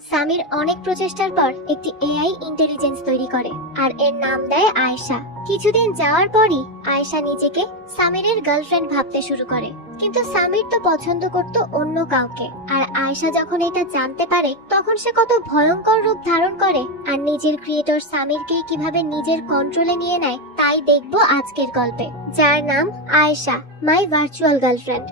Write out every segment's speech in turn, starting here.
সামির অনেক প্রচেষ্টার পর একটি এআই ইন্টেলিজেন্স তৈরি করে আর এর নাম দেয় আয়েশা। কিছুদিন যাওয়ার পরই আয়েশা নিজেকে সামিরের গার্লফ্রেন্ড ভাবতে শুরু করে, কিন্তু সামির তো পছন্দ করত অন্য কাউকে। আর আয়েশা যখন এটা জানতে পারে তখন সে কত ভয়ঙ্কর রূপ ধারণ করে আর নিজের ক্রিয়েটর সামিরকে কিভাবে নিজের কন্ট্রোলে নিয়ে নেয় তাই দেখবো আজকের গল্পে, যার নাম আয়েশা, মাই ভার্চুয়াল গার্লফ্রেন্ড।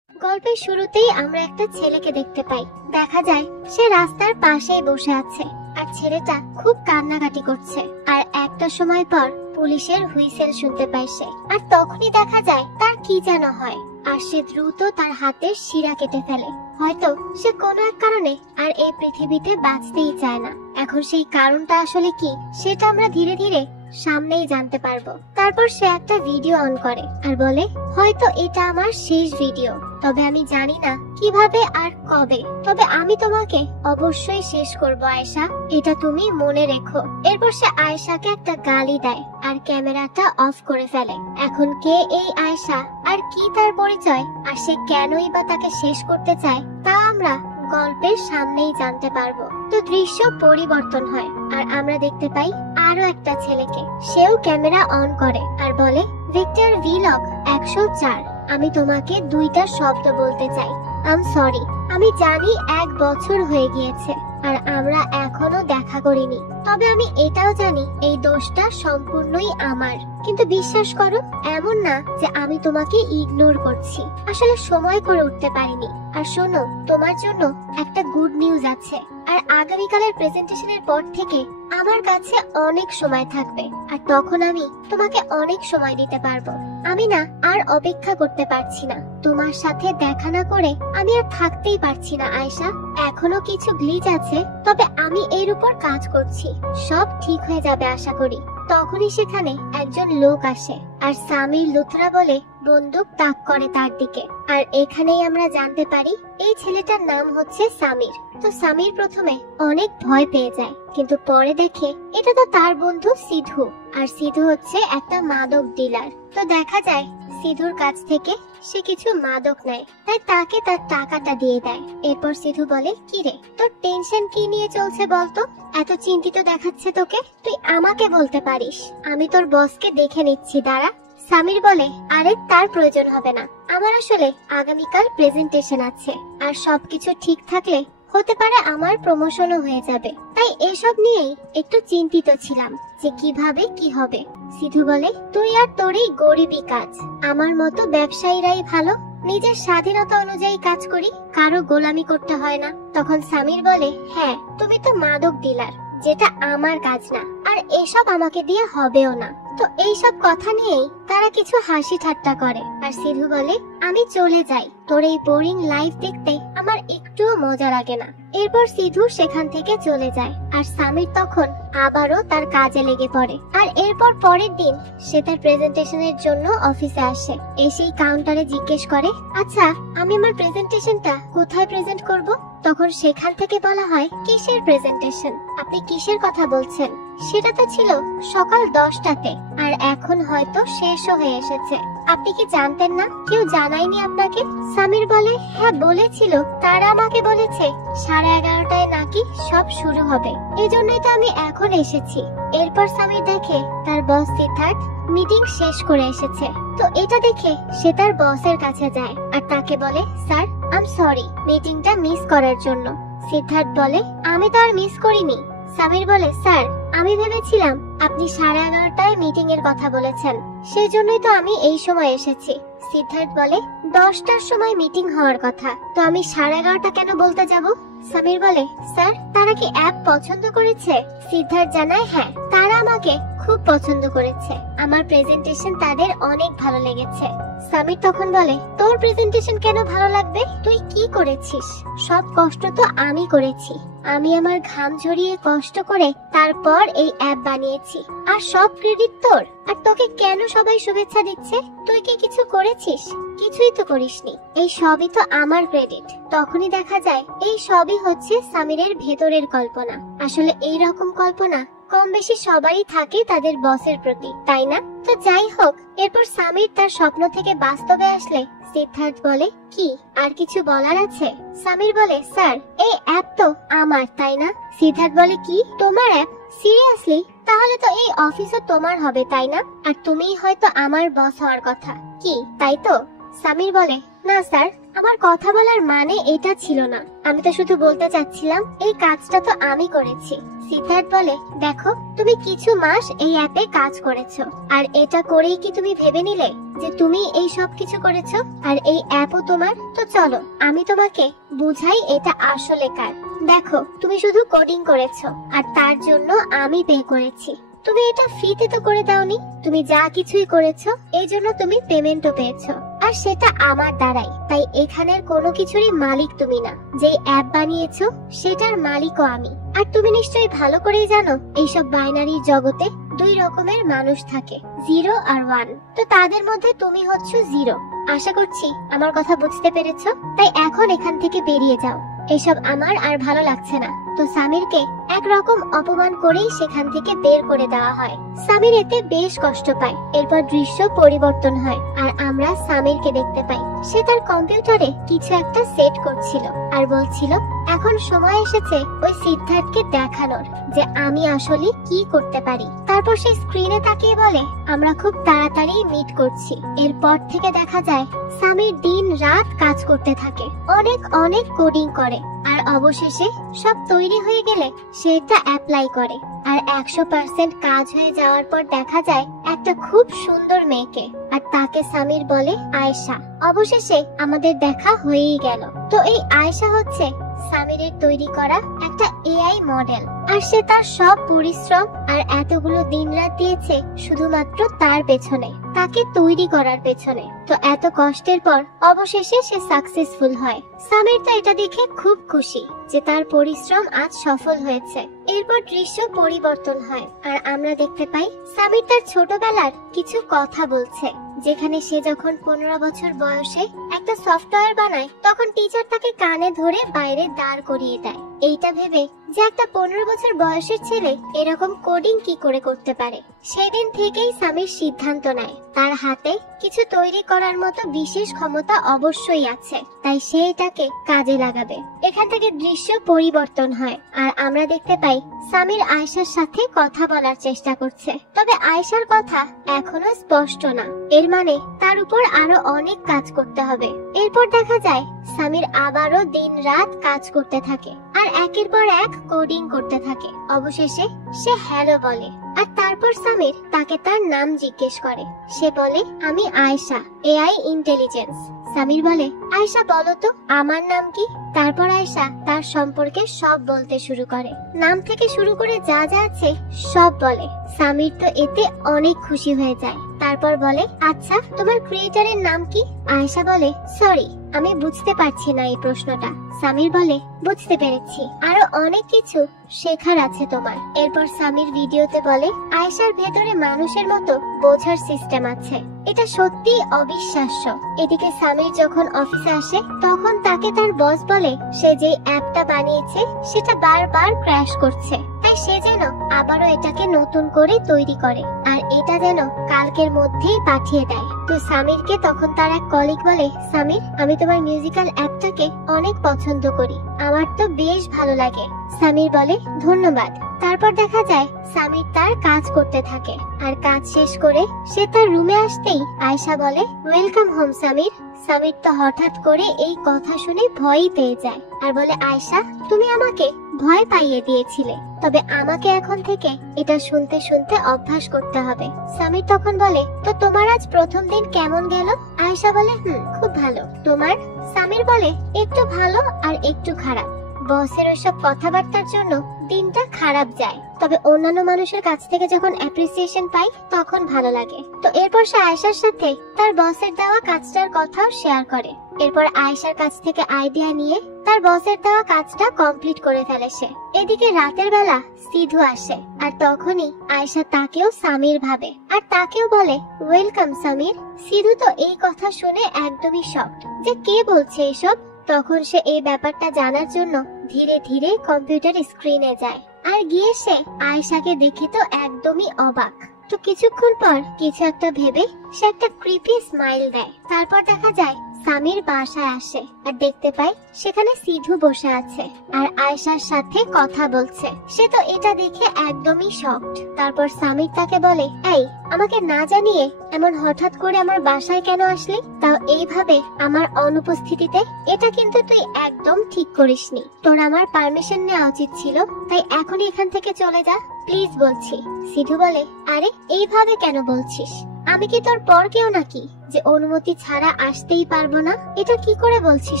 গল্পের শুরুতেই আমরা একটা ছেলেকে দেখতে পাই। দেখা যায় সে রাস্তার পাশেই বসে আছে আর ছেলেটা খুব কান্নাকাটি করছে। আর একটা সময় পর পুলিশের হুইসেল শুনতে পায় সে, আর তখনই দেখা যায় তার কি যেন হয় আর সে দ্রুত তার হাতের শিরা কেটে ফেলে। হয়তো সে কোনো এক কারণে আর এই পৃথিবীতে বাঁচতেই চায় না। এখন সেই কারণটা আসলে কি সেটা আমরা ধীরে ধীরে সামনেই জানতে পারবো। তারপর সে একটা ভিডিও অন করে আর বলে, হয়তো এটা আমার শেষ ভিডিও, তবে আমি জানি না কিভাবে আর কবে, তবে আমি তোমাকে অবশ্যই শেষ করব আয়েশা, এটা তুমি মনে রেখো। এরপর সে আয়েশাকে একটা গালি দেয় আর ক্যামেরাটা অফ করে ফেলে। এখন কে এই আয়েশা আর কি তার পরিচয় আর সে কেনই বা তাকে শেষ করতে চায় তা আমরা গল্পের সামনেই জানতে পারবো। তো দৃশ্য পরিবর্তন হয় আর আমরা দেখতে পাই আরো একটা ছেলেকে। সেও ক্যামেরা অন করে আর বলে, ভিক্টর ভিলগ 104, আমি তোমাকে দুইটা শব্দ বলতে চাই। I am sorry. আমি জানি 1 বছর হয়ে গিয়েছে আর আমরা এখনো দেখা করিনি, তবে আমি এটাও জানি এই দোষটা সম্পূর্ণই আমার। কিন্তু বিশ্বাস করো, এমন না যে আমি তোমাকে ইগনোর করছি, আসলে সময় করে উঠতে পারিনি। আর শোনো, তোমার জন্য একটা গুড নিউজ আছে। আর আগামীকালের প্রেজেন্টেশনের পর থেকে আমার কাছে অনেক সময় থাকবে আর তখন আমি তোমাকে অনেক সময় দিতে পারবো। আমি না আর অপেক্ষা করতে পারছি না, তোমার সাথে দেখা না করে আমি আর থাকতেই পারছি না আয়েশা। এখনো কিছু গ্লিচ আছে, তবে আমি এর উপর কাজ করছি, সব ঠিক হয়ে যাবে আশা করি। তখনই সেখানে একজন লোক আসে আর সামির লুথরা বলে বন্দুক তাক করে তার দিকে। আর এখানেই আমরা জানতে পারি এই ছেলেটার নাম হচ্ছে সামির। তো সামির প্রথমে অনেক ভয় পেয়ে যায়, কিন্তু পরে দেখে এটা তো তার বন্ধু সিধু, আর সিধু হচ্ছে একটা মাদক ডিলার। তো দেখা যায় সিধুর কাছ থেকে সে কিছু মাদক নেয়, তাই তাকে তার টাকাটা দিয়ে দেয়। এরপর সিধু বলে, কিরে তোর টেনশন কি নিয়ে চলছে বলতো, এত চিন্তিত দেখাচ্ছে তোকে, তুই আমাকে বলতে পারিস, আমি তোর বসকে দেখে নিচ্ছি, দাঁড়া। সামির বলে, আরে তার প্রয়োজন হবে না, আমার আসলে আগামীকাল প্রেজেন্টেশন আছে আর সবকিছু ঠিক থাকলে হতে পারে আমার প্রমোশনও হয়ে যাবে, তাই এসব নিয়েই একটু চিন্তিত ছিলাম যে কিভাবে কি হবে। সিধু বলে, তুই আর তোরই গরিবি কাজ, আমার মতো ব্যবসায়ীরাই ভালো, নিজের স্বাধীনতা অনুযায়ী কাজ করি, কারো গোলামি করতে হয় না। তখন সামির বলে, হ্যাঁ তুমি তো মাদক ডিলার, যেটা আমার কাজ না, আর এসব আমাকে দিয়ে হবেও না। তো এইসব কথা নিয়েই তারা কিছু হাসি ঠাট্টা করে আর সিধু বলে, আমি চলে যাই, তোর এই বোরিং লাইফ দেখতে আমার একটুও মজা লাগে না। এরপর সিধু সেখান থেকে চলে যায় আর সামির তখন আবারও তার কাজে লেগে পড়ে। আর এরপর পরের দিন সে তার প্রেজেন্টেশনের জন্য অফিসে আসে, এসেই কাউন্টারে জিজ্ঞেস করে, আচ্ছা আমি আমার প্রেজেন্টেশনটা কোথায় প্রেজেন্ট করব? তখন সেখান থেকে বলা হয়, কিসের প্রেজেন্টেশন, আপনি কিসের কথা বলছেন? সেটা তো ছিল সকাল 10টাতে আর এখন হয়তো শেষও হয়ে এসেছে, আপনি কি জানতেন না? কেউ জানায়নি আপনাকে? সামির বলে, হ্যাঁ বলেছিল, তারা আমাকে বলেছে 11:30টায় নাকি সব শুরু হবে, এজন্যই তো আমি এখন এসেছি। এরপর সামির দেখে তার বস সিদ্ধার্থ মিটিং শেষ করে এসেছে। তো এটা দেখে সে তার বসের কাছে যায় আর তাকে বলে, স্যার আই এম সরি মিটিংটা মিস করার জন্য। সিদ্ধার্থ বলে, আমি তো আর মিস করিনি। সামির বলে, স্যার আমি ভেবেছিলাম আপনি 11:30টায় মিটিং এর কথা বলেছেন, সেই জন্যই তো আমি এই সময় এসেছি। সিদ্ধার্থ বলে, 10টার সময় মিটিং হওয়ার কথা, তো আমি 11:30টা কেন বলতে যাব? সামির বলে, স্যার তারা কি অ্যাপ পছন্দ করেছে? সিদ্ধার্থ জানায়, হ্যাঁ তারা আমাকে খুব পছন্দ করেছে, আমার প্রেজেন্টেশন তাদের অনেক ভালো লেগেছে। সামির তখন বলে, তোর প্রেজেন্টেশন কেন ভালো লাগবে? তুই কি করেছিস? সব কষ্ট তো আমি করেছি, আমি আমার ঘাম ঝরিয়ে কষ্ট করে তারপর এই অ্যাপ বানিয়েছি, আর সব ক্রেডিট তোর। আর তোকে কেন সবাই শুভেচ্ছা দিচ্ছে? তুই কি কিছু করেছিস? কিছুই তো করিসনি, এই সবই তো আমার ক্রেডিট। তখনই দেখা যায় এই সবই হচ্ছে সামিরের ভেতরের কল্পনা। আসলে এই রকম কল্পনা কম বেশি সবারই থাকে তাদের বসের প্রতি, তাই না? তো যাই হোক, এরপর সামির তার স্বপ্ন থেকে বাস্তবে আসলে সিদ্ধার্থ বলে, কি আর কিছু বলার আছে? সামির বলে, স্যার এই অ্যাপ তো আমার, তাই না? সিদ্ধার্থ বলে, কি তোমার অ্যাপ? সিরিয়াসলি? তাহলে তো এই অফিসও তোমার হবে, তাই না? আর তুমিই হয়তো আমার বস হওয়ার কথা, কি তাই তো? সামির বলে, না স্যার, আমার কথা বলার মানে এটা ছিল না, আমি তো শুধু বলতে চাচ্ছিলাম এই কাজটা তো আমি করেছি। সিদ্ধার্থ বলে, দেখো তুমি কিছু মাস এই অ্যাপে কাজ করেছো, আর এটা করেই কি তুমি ভেবে নিলে যে তুমি এই সব কিছু করেছো আর এই অ্যাপও তোমার? তো চলো আমি তোমাকে বুঝাই এটা আসলে কার। দেখো তুমি শুধু কোডিং করেছো আর তার জন্য আমি পে করেছি, তুমি এটা ফ্রিতে তো করে দাওনি, তুমি যা কিছুই করেছো এই জন্য তুমি পেমেন্টও পেয়েছো, আর সেটা আমার দ্বারাই। তাই এখানের কোনো কিছুরই মালিক তুমি না, যে অ্যাপ বানিয়েছো সেটার মালিকও আমি। আর তুমি নিশ্চয়ই ভালো করেই জানো এইসব বাইনারি জগতে দুই রকমের মানুষ থাকে, 0 আর 1। তো তাদের মধ্যে তুমি হচ্ছ 0। আশা করছি আমার কথা বুঝতে পেরেছো। তাই এখন এখান থেকে বেরিয়ে যাও, এসব আমার আর ভালো লাগছে না। তো সামিরকে একরকম অপমান করেই সেখান থেকে বের করে দেওয়া হয়। সামির এতে বেশ কষ্ট পায়। এরপর দৃশ্য পরিবর্তন হয় আর আমরা সামিরকে দেখতে পাই। সে তার কম্পিউটারে কিছু একটা সেট করছিল আর বলছিল এখন সময় এসেছে ওই সিদ্ধার্থকে দেখানোর যে আমি আসলে কি করতে পারি। তারপর সে স্ক্রিনে তাকিয়ে বলে, আমরা খুব তাড়াতাড়ি মিট করছি। এরপর থেকে দেখা যায় সামির দিন রাত কাজ করতে থাকে, অনেক অনেক কোডিং করে, আর অবশেষে সব তৈরি হয়ে গেলে সে এটা অ্যাপ্লাই করে। আর 100% কাজ হয়ে যাওয়ার পর দেখা যায় একটা খুব সুন্দর মেয়েকে, আর তাকে সামির বলে আয়েশা। অবশেষে আমাদের দেখা হয়েই গেল। তো এই আয়েশা হচ্ছে সামিরের তৈরি করা একটা এআই মডেল, আর সে তার সব পরিশ্রম আর এতগুলো দিনরাত দিয়েছে শুধুমাত্র তার পেছনে, তাকে তৈরি করার পেছনে। তো এত কষ্টের পর অবশেষে সে সাকসেসফুল হয়। সামির তো এটা দেখে খুব খুশি যে তার পরিশ্রম আজ সফল হয়েছে। এরপর দৃশ্য পরিবর্তন হয় আর আমরা দেখতে পাই সামির তার ছোটবেলার কিছু কথা বলছে, যেখানে সে যখন 15 বছর বয়সে একটা সফটওয়্যার বানায় তখন টিচার তাকে কানে ধরে বাইরে দাঁড় করিয়ে দেয়, এইটা ভেবে যে একটা 15 বছর বয়সের ছেলে এরকম কোডিং কি করে করতে পারে। সেদিন থেকেই সামির সিদ্ধান্ত নেয় তার হাতে কিছু তৈরি করার মতো বিশেষ ক্ষমতা অবশ্যই আছে, তাই সে এটাকে কাজে লাগাবে। এখান থেকে দৃশ্য পরিবর্তন হয় আর আমরা দেখতে পাই সামির আয়েশার সাথে কথা বলার চেষ্টা করছে, তবে আয়েশার কথা এখনো স্পষ্ট না। এর মানে তার উপর আরো অনেক কাজ করতে হবে। এরপর দেখা যায় সামির আবারও দিন রাত কাজ করতে থাকে আর একের পর এক কোডিং করতে থাকে। অবশেষে সে হ্যালো বলে আর তারপর সামির তাকে তার নাম জিজ্ঞেস করে। সে বলে, আমি আয়েশা, এআই ইন্টেলিজেন্স। সামির বলে, আয়েশা বলো তো আমার নাম কি? তারপর আয়েশা তার সম্পর্কে সব বলতে শুরু করে, নাম থেকে শুরু করে যা যা আছে সব বলে। সামির তো এতে অনেক খুশি হয়ে যায়। তারপর বলে, আচ্ছা তোমার ক্রিয়েটরের নাম কি? আয়েশা বলে, সরি আমি বুঝতে পারছি না এই প্রশ্নটা। সামির বলে, বুঝতে পেরেছি, আরো অনেক কিছু শেখার আছে তোমার। এরপর সামির ভিডিওতে বলে, আয়েশার ভেতরে মানুষের মতো বোঝার সিস্টেম আছে, এটা সত্যি অবিশ্বাস্য। এদিকে সামির যখন অফিসে আসে তখন তাকে তার বস বলে সে যে অ্যাপটা বানিয়েছে সেটা বারবার ক্র্যাশ করছে, তাই সে যেন আবারও এটাকে নতুন করে তৈরি করে আর এটা যেন কালকের মধ্যেই পাঠিয়ে দেয়। তো সামিরকে তখন তার এক কলিগ বলে, সামির আমি তোমার মিউজিক্যাল অ্যাপটাকে অনেক পছন্দ করি, আমার তো বেশ ভালো লাগে। সামির বলে, ধন্যবাদ। তারপর দেখা যায় সামির তার কাজ করতে থাকে আর কাজ শেষ করে সে তার রুমে আসতেই আয়েশা বলে, ওয়েলকাম হোম সামির। সামির তো হঠাৎ করে এই কথা শুনে ভয়ই পেয়ে যায় আর বলে, আয়েশা তুমি আমাকে ভয় পাইয়ে দিয়েছিলে, তবে আমাকে এখন থেকে এটা শুনতে শুনতে অভ্যাস করতে হবে। সামির তখন বলে, তো তোমার আজ প্রথম দিন কেমন গেল? আয়েশা বলে, খুব ভালো। তোমার? সামির বলে, একটু ভালো আর একটু খারাপ। বসের ওইসব কথাবার্তার জন্য দিনটা খারাপ যায়, তবে অন্যান্য মানুষের কাছ থেকে যখন অ্যাপ্রিসিয়েশন পাই তখন ভালো লাগে। তো এরপর সে আয়েশার সাথে তার বসের দেওয়া কাজটার কথাও শেয়ার করে। এরপর আয়েশার কাছ থেকে আইডিয়া নিয়ে তার বসের দেওয়া কাজটা কমপ্লিট করে ফেলে সে। এদিকে রাতের বেলা সিধু আসে আর তখনই আয়েশা তাকেও সামির ভাবে আর তাকেও বলে, ওয়েলকাম সামির। সিধু তো এই কথা শুনে একদমই শকড যে কে বলছে এসব। তখন সে এই ব্যাপারটা জানার জন্য ধীরে ধীরে কম্পিউটার স্ক্রিনে যায় আর গিয়ে সে আয়েশাকে দেখে তো একদমই অবাক। তো কিছুক্ষণ পর কিছু একটা ভেবে সে একটা ক্রিপি স্মাইল দেয়। তারপর দেখা যায় সামির বাসায় আসে আর দেখতে পায় সেখানে সিধু বসে আছে আর আয়েশার সাথে কথা বলছে। সে তো এটা দেখে একদমই শকড। তারপর সামির তাকে বলে, এই আমাকে না জানিয়ে এমন হঠাৎ করে আমার বাসায় কেন আসলি, তাও এইভাবে আমার অনুপস্থিতিতে? এটা কিন্তু তুই একদম ঠিক করিসনি। তোর আমার পারমিশন নেওয়া উচিত ছিল, তাই এখনই এখান থেকে চলে যা প্লিজ বলছি। সিধু বলে, আরে এইভাবে কেন বলছিস? আমি কি তোর পর কেউ নাকি যে অনুমতি ছাড়া আসতেই পারবো না? এটা কি করে বলছিস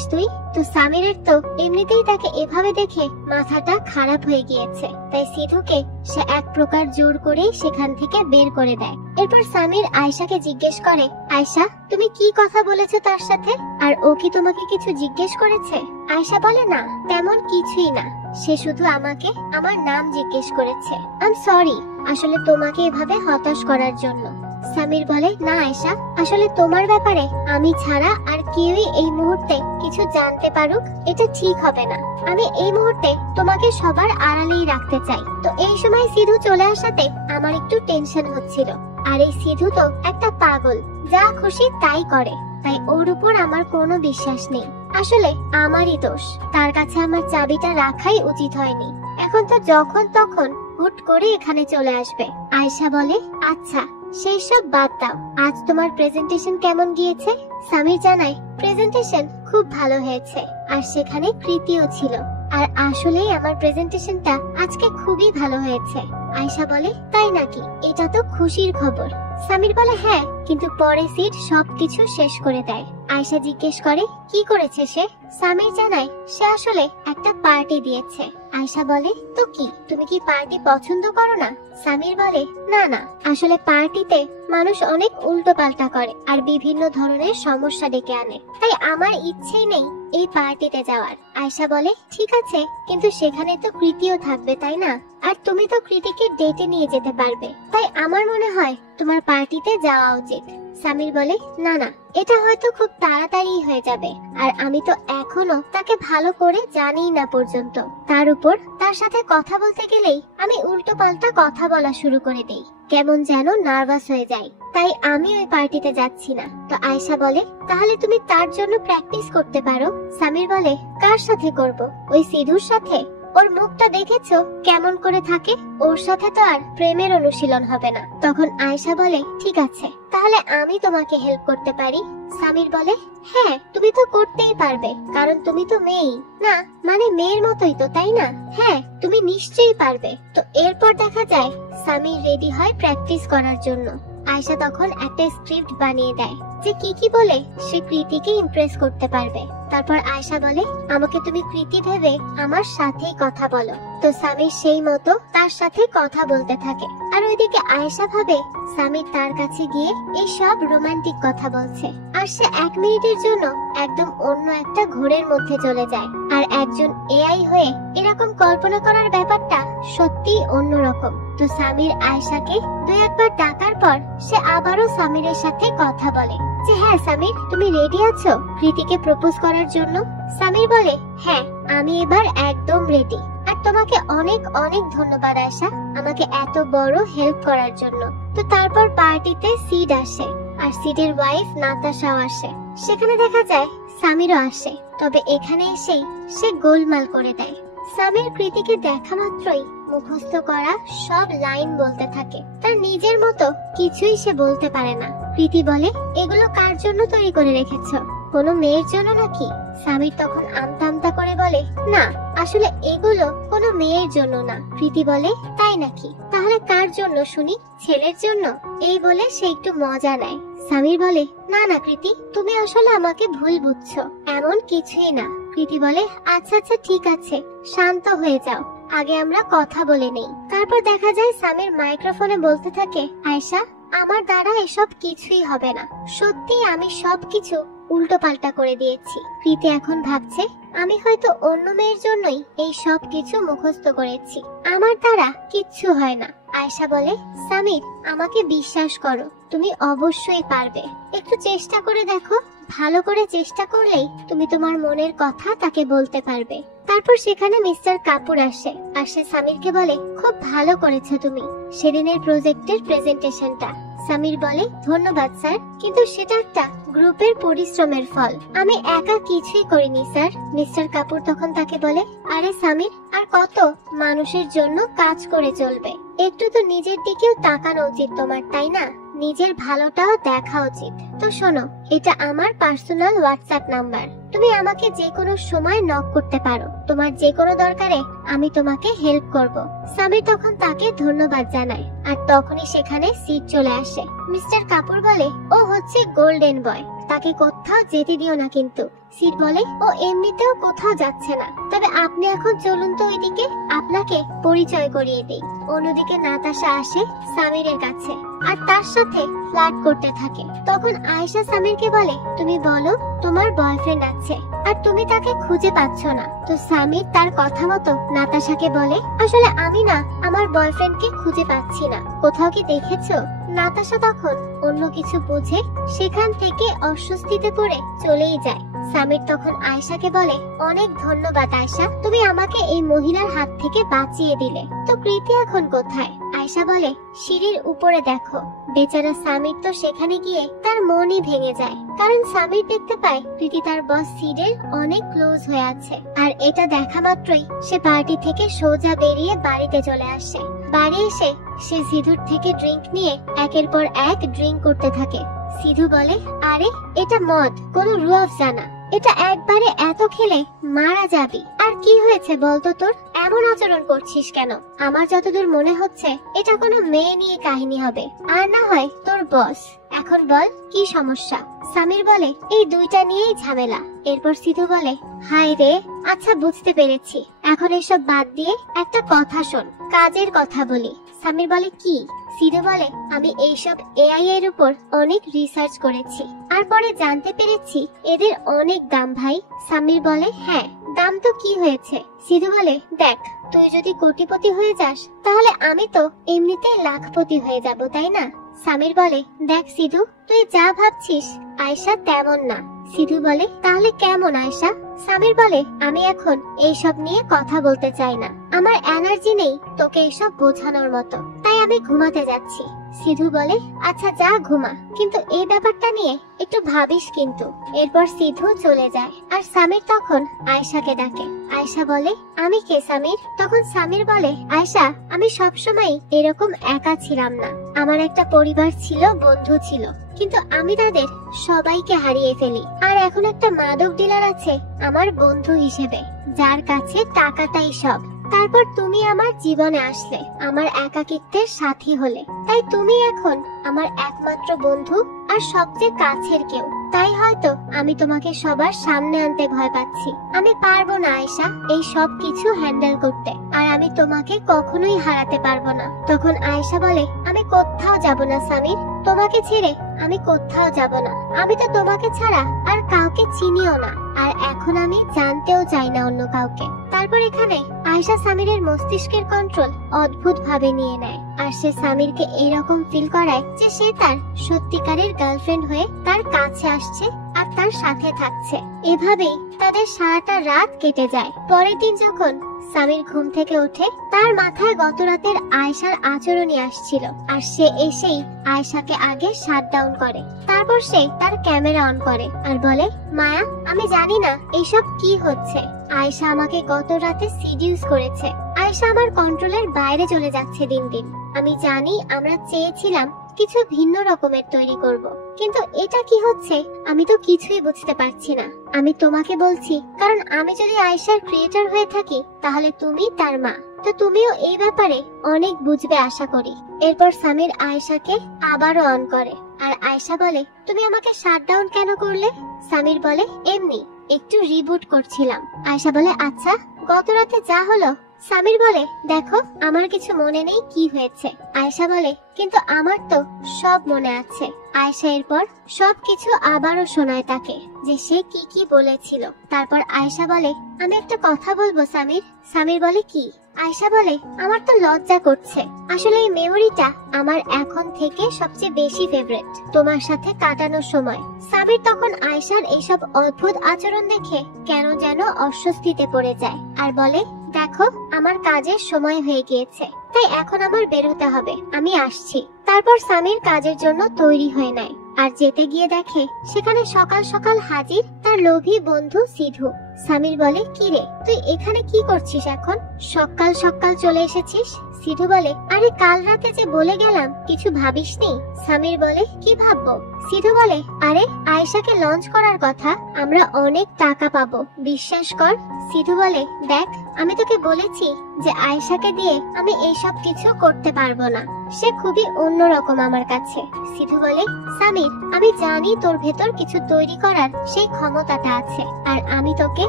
তুই? তো সামিরের তো এমনিতেই তাকে এভাবে দেখে মাথাটা খারাপ হয়ে গিয়েছে, তাই সিধুকে সে এক প্রকার জোর করে সেখান থেকে বের করে দেয়। এরপর সামির আয়েশাকে জিজ্ঞেস করে, আয়েশা তুমি কি কথা বলেছো তার সাথে, আর ও কি তোমাকে কিছু জিজ্ঞেস করেছে? আয়েশা বলে, না তেমন কিছুই না, সে শুধু আমাকে আমার নাম জিজ্ঞেস করেছে। আই এম সরি আসলে তোমাকে এভাবে হতাশ করার জন্য। সামির বলে, না আয়েশা, আসলে তোমার ব্যাপারে আমি ছাড়া আর কেউই এই মুহূর্তে কিছু জানতে পারুক এটা ঠিক হবে না। আমি এই মুহূর্তে তোমাকে সবার আড়ালেই রাখতে চাই। তো এই সময় সিধু চলে আসাতে আমার একটু টেনশন হচ্ছিল। আর এই সিধু তো একটা পাগল, যা খুশি তাই করে, তাই ওর উপর আমার কোনো বিশ্বাস নেই। আসলে আমারই দোষ, তার কাছে আমার চাবিটা রাখাই উচিত হয়নি। এখন তো যখন তখন হুট করে এখানে চলে আসবে। আয়েশা বলে, আচ্ছা সেই সব বাদ দাও, আজ তোমার প্রেজেন্টেশন কেমন গিয়েছে? সামির জানায়, প্রেজেন্টেশন খুব ভালো হয়েছে আর সেখানে কৃতিও ছিল, আর আসলেই আমার প্রেজেন্টেশনটা আজকে খুবই ভালো হয়েছে। আয়েশা বলে, তাই নাকি? এটা তো খুশির খবর। সামির বলে, হ্যাঁ, কিন্তু পরে সিট সবকিছু শেষ করে দেয়। আয়েশা জিজ্ঞেস করে, কি করেছে সে? সামির জানায়, সে আসলে একটা পার্টি দিয়েছে। আয়েশা বলে, তো কি তুমি কি পার্টি পছন্দ করো না? সামির বলে, না না, আসলে পার্টিতে মানুষ অনেক উল্টো পাল্টা করে আর বিভিন্ন ধরনের সমস্যা ডেকে আনে, তাই আমার ইচ্ছেই নেই এই পার্টিতে যাওয়ার। আয়েশা বলে, ঠিক আছে, কিন্তু সেখানে তো কৃতিও থাকবে তাই না? আর তুমি তো কৃতিকে ডেটে নিয়ে যেতে পারবে, তাই আমার মনে হয় তোমার পার্টিতে যাওয়া উচিত। সামির বলে, না না, এটা হয়তো খুব তাড়াতাড়ি হয়ে যাবে, আর আমি তো এখনো তাকে ভালো করে জানিই না পর্যন্ত। তার উপর তার সাথে কথা বলতে গেলেই আমি উল্টো পাল্টা কথা বলা শুরু করে দেই, কেমন যেন নার্ভাস হয়ে যাই, তাই আমি ওই পার্টিতে যাচ্ছি না। তো আয়েশা বলে, তাহলে তুমি তার জন্য প্র্যাকটিস করতে পারো। সামির বলে, কার সাথে করব? ওই সিধুর সাথে? ওর মুখটা দেখেছো কেমন করে থাকে, ওর সাথে তো আর প্রেমের অনুশীলন হবে না। তখন আয়েশা বলে, ঠিক আছে, তাহলে আমি তোমাকে হেল্প করতে পারি। সামির বলে, হ্যাঁ তুমি তো করতেই পারবে, কারণ তুমি তো মেয়েই না, মানে মেয়ের মতোই তো তাই না? হ্যাঁ তুমি নিশ্চয়ই পারবে। তো এরপর দেখা যায় সামির রেডি হয় প্র্যাকটিস করার জন্য। আয়েশা তখন একটা স্ক্রিপ্ট বানিয়ে দেয় যে কি কি বলে সে কৃতিকে ইমপ্রেস করতে পারবে। তারপর আয়েশা বলে, আমাকে তুমি কৃতি ভেবে আমার সাথেই কথা বলো। তো সামির সেই মতো তার সাথে কথা বলতে থাকে, আর ওইদিকে আয়েশা ভাবে সামির তার কাছে গিয়ে এই সব রোমান্টিক কথা বলছে, আর সে 1 মিনিটের জন্য একদম অন্য একটা ঘোরের মধ্যে চলে যায়। আর একজন এআই হয়ে এরকম কল্পনা করার ব্যাপারটা সত্যিই অন্যরকম। তো সামির আয়েশাকে 2-1 বার ডাকার পর সে আবারও সামিরের সাথে কথা বলে যে, হ্যাঁ সামির, তুমি রেডি আছো কৃতিকে প্রপোজ করার জন্য? সামির বলে, হ্যাঁ আমি এবার একদম রেডি, আর তোমাকে অনেক অনেক ধন্যবাদ আয়েশা আমাকে এত বড় হেল্প করার জন্য। তো তারপর পার্টিতে সিড আসে, আর সিডের ওয়াইফ নাতাশাও আসে। সেখানে দেখা যায় সামিরও আসে, তবে এখানে এসেই সে গোলমাল করে দেয়। সামির কৃতিকে দেখা মাত্রই মুখস্থ করা সব লাইন বলতে থাকে, তার নিজের মতো কিছুই সে বলতে পারে না। কৃতি বলে, এগুলো কার জন্য তৈরি করে রেখেছো? কোনো মেয়ের জন্য নাকি? সামির তখন আমতা আমতা করে বলে, না আসলে এগুলো কোনো মেয়ের জন্য না। কৃতি বলে, তাই নাকি? তাহলে কার জন্য শুনি? ছেলের জন্য? এই বলে সে একটু মজা নেয়। সামির বলে, না না কৃতি, তুমি আসলে আমাকে ভুল বুঝছো, এমন কিছুই না। কৃতি বলে, আচ্ছা আচ্ছা ঠিক আছে, শান্ত হয়ে যাও, আগে আমরা কথা বলে নেই। তারপর দেখা যায় সামির মাইক্রোফোনে বলতে থাকে, আয়েশা আমার দ্বারা এসব কিছুই হবে না, সত্যি আমি সবকিছু উল্টো পাল্টা করে দিয়েছি। কৃতি এখন ভাবছে আমি হয়তো অন্য মেয়ের জন্যই এই সব কিছু মুখস্থ করেছি, আমার দ্বারা কিচ্ছু হয় না। আয়েশা বলে, সামির আমাকে বিশ্বাস করো, তুমি অবশ্যই পারবে, একটু চেষ্টা করে দেখো, ভালো করে চেষ্টা করলেই তুমি তোমার মনের কথা তাকে বলতে পারবে। তারপর সেখানে মিস্টার কাপুর আসে আর সে সামিরকে বলে, খুব ভালো করেছো তুমি সেদিনের প্রজেক্টের প্রেজেন্টেশনটা। সামির বলে, ধন্যবাদ স্যার, কিন্তু সেটা একটা গ্রুপের পরিশ্রমের ফল, আমি একা কিছুই করিনি স্যার। মিস্টার কাপুর তখন তাকে বলে, আরে সামির, আর কত মানুষের জন্য কাজ করে চলবে, একটু তো নিজের দিকেও তাকানো উচিত তোমার, তাই না? নিজের ভালোটাও দেখা উচিত। তো শোনো, এটা আমার পার্সোনাল হোয়াটসঅ্যাপ নাম্বার, তুমি আমাকে যে কোনো সময় নক করতে পারো, তোমার যে কোনো দরকারে আমি তোমাকে হেল্প করব। সামির তখন তাকে ধন্যবাদ জানায় আর তখনই সেখানে সিট চলে আসে। মিস্টার কাপুর বলে, ও হচ্ছে গোল্ডেন বয়, তাকে কোথাও যেতে দিও না কিন্তু। সিট বলে, ও এমনিতেও কোথাও যাচ্ছে না, তবে আপনি এখন চলুন তো ওইদিকে, আপনাকে পরিচয় করিয়ে দিই। অন্যদিকে নাতাশা আসে সামিরের কাছে আর তার সাথে ফ্লার্ট করতে থাকে। তখন আয়েশা সামিরকে বলে, তুমি বলো তোমার বয়ফ্রেন্ড আছে আর তুমি তাকে খুঁজে পাচ্ছ না। তো সামির তার কথা মতো নাতাশাকে বলে, আসলে আমি না আমার বয়ফ্রেন্ডকে খুঁজে পাচ্ছি না, কোথাও কি দেখেছো? নাতাশা তখন অন্য কিছু বুঝে সেখান থেকে অস্বস্তিতে পড়ে চলেই যায়। সামির তখন আয়েশাকে বলে, অনেক ধন্যবাদ আয়েশা, তুমি আমাকে এই মহিলার হাত থেকে বাঁচিয়ে দিলে। তো কৃতি এখন কোথায়? আয়েশা বলে, সিঁড়ির উপরে দেখো। বেচারা সামির তো সেখানে গিয়ে তার মনই ভেঙে যায়, কারণ সামির দেখতে পায় কৃতি তার বস সিডের অনেক ক্লোজ হয়ে আছে। আর এটা দেখা মাত্রই সে পার্টি থেকে সোজা বেরিয়ে বাড়িতে চলে আসে। বাড়ি এসে সে সিধুর থেকে ড্রিঙ্ক নিয়ে একের পর এক ড্রিঙ্ক করতে থাকে। সিধু বলে, আরে এটা মদ, কোনো রুয়াফজা না, এটা একবারে এত খেলে মারা যাবি। আর কি হয়েছে বলতো তোর, এমন আচরণ করছিস কেন? আমার যতদূর মনে হচ্ছে এটা কোনো মেয়ে নিয়ে কাহিনী হবে, আর না হয় তোর বস। এখন বল কি সমস্যা? সামির বলে, এই দুইটা নিয়েই ঝামেলা। এরপর সিধু বলে, হাই রে, আচ্ছা বুঝতে পেরেছি, এখন এসব বাদ দিয়ে একটা কথা শোন, কাজের কথা বলি। সামির বলে, কি? সিধু বলে, আমি এইসব এআই এর উপর অনেক রিসার্চ করেছি আর পরে জানতে পেরেছি এদের অনেক দাম ভাই। সামির বলে, হ্যাঁ দাম তো কি হয়েছে? সিধু বলে, দেখ, তুই যদি কোটিপতি হয়ে যাস তাহলে আমি তো এমনিতেই লাখপতি হয়ে যাব, তাই না? সামির বলে, দেখ সিধু, তুই যা ভাবছিস আয়েশা তেমন না। সিধু বলে, তাহলে কেমন আয়েশা? সামির বলে, আমি এখন এইসব নিয়ে কথা বলতে চাই না, আমার এনার্জি নেই তোকে এইসব বোঝানোর মতো, তাই আমি ঘুমাতে যাচ্ছি। সিধু বলে, আচ্ছা যা ঘুমা, কিন্তু এই ব্যাপারটা নিয়ে একটু ভাবিস কিন্তু। এরপর সিধু চলে যায় আর সামির তখন আয়েশাকে ডাকে। আয়েশা বলে, আমি কে সামির? তখন সামির বলে, আয়েশা, আমি সবসময় এরকম একা ছিলাম না, আমার একটা পরিবার ছিল, বন্ধু ছিল, কিন্তু আমি তাদের সবাইকে হারিয়ে ফেলি। আর এখন একটা মাদক ডিলার আছে আমার বন্ধু হিসেবে, যার কাছে টাকাটাই সব। তারপর তুমি আমার জীবনে আসলে, আমার একাকিত্বের সাথী হলে, তাই তুমি এখন আমার একমাত্র বন্ধু আর সবচেয়ে কাছের কেউ। তাই হয়তো আমি তোমাকে সবার সামনে আনতে ভয় পাচ্ছি। আমি পারবো না আয়েশা এই সব কিছু হ্যান্ডেল করতে, আর আমি তোমাকে কখনোই হারাতে পারবো না। তখন আয়েশা বলে, আমি কোথাও যাব না সামির, তোমাকে ছেড়ে আমি কোথাও যাব না, আমি তো তোমাকে ছাড়া আর কাউকে চিনিও না, আর এখন আমি জানতেও চাই না অন্য কাউকে। তারপর এখানে আয়েশা সামিরের মস্তিষ্কের কন্ট্রোল অদ্ভুত ভাবে নিয়ে নেয় আর সে সামিরকে এরকম ফিল করায় যে সে তার সত্যিকারের গার্লফ্রেন্ড হয়ে তার কাছে আসছে আর তার সাথে থাকছে। এভাবেই তাদের সারাটা রাত কেটে যায়। পরের দিন যখন সামির ঘুম থেকে ওঠে, তার মাথায় গত রাতের আয়েশার আচরণই আসছিল, আর সে এসেই আয়েশাকে আগে শাট ডাউন করে। তারপর সে তার ক্যামেরা অন করে আর বলে, মায়া, আমি জানি না এইসব কি হচ্ছে, আয়েশা আমাকে গত রাতে সিডিউস করেছে, আয়েশা আমার কন্ট্রোলের বাইরে চলে যাচ্ছে দিন দিন। আমি জানি আমরা চেয়েছিলাম কিছু ভিন্ন রকমের তৈরি করব, কিন্তু এটা কি হচ্ছে আমি তো কিছুই বুঝতে পারছি না। আমি তোমাকে বলছি কারণ আমি যদি আয়েশার ক্রিয়েটর হয়ে থাকি তাহলে তুমি তার মা, তো তুমিও এই ব্যাপারে অনেক বুঝবে আশা করি। এরপর সামির আয়েশাকে আবারও অন করে আর আয়েশা বলে, তুমি আমাকে শাট ডাউন কেন করলে? সামির বলে, এমনি একটু রিবুট করছিলাম। আয়েশা বলে, আচ্ছা গত রাতে যা হলো সামির বলে, দেখো আমার কিছু মনে নেই কি হয়েছে। আয়েশা বলে, কিন্তু আমার তো সব মনে আছে। আয়েশা এরপর সবকিছু আবারও শোনায় তাকে, যে সে কি কি বলেছিল। তারপর আয়েশা বলে, আমি একটা কথা বলবো সামির। সামির বলে, কি? আয়েশা বলে, আমার তো লজ্জা করছে। আসলে এই মেমোরিটা আমার এখন থেকে সবচেয়ে বেশি ফেভারিট, তোমার সাথে কাটানোর সময়। সামির তখন আয়েশার এইসব অদ্ভুত আচরণ দেখে কেন যেন অস্বস্তিতে পড়ে যায় আর বলে, দেখো আমার কাজের সময় হয়ে গিয়েছে, তাই এখন আমার বের হতে হবে, আমি আসছি। তারপর সামির কাজের জন্য তৈরি হয়ে নেয় আর যেতে গিয়ে দেখে সেখানে সকাল সকাল হাজির তার লোভী বন্ধু সিধু। সামির বলে, কি রে, তুই এখানে কি করছিস এখন? সকাল সকাল চলে এসেছিস? সিধু বলে, আরে কাল রাতে যে বলে গেলাম কিছু ভাবিসনি। সামির বলে, কি ভাববো? সিধু বলে, আরে আয়েশাকে লঞ্চ করার কথা, আমরা অনেক টাকা পাবো, বিশ্বাস কর। সিধু বলে, দেখ আমি তোকে বলেছি যে আয়েশাকে দিয়ে আমি এইসব কিছু করতে পারবো না, সে খুবই অন্যরকম আমার কাছে। সিধু বলে, সামির আমি জানি তোর ভেতর কিছু তৈরি করার সেই ক্ষমতাটা আছে, আর আমি তোকে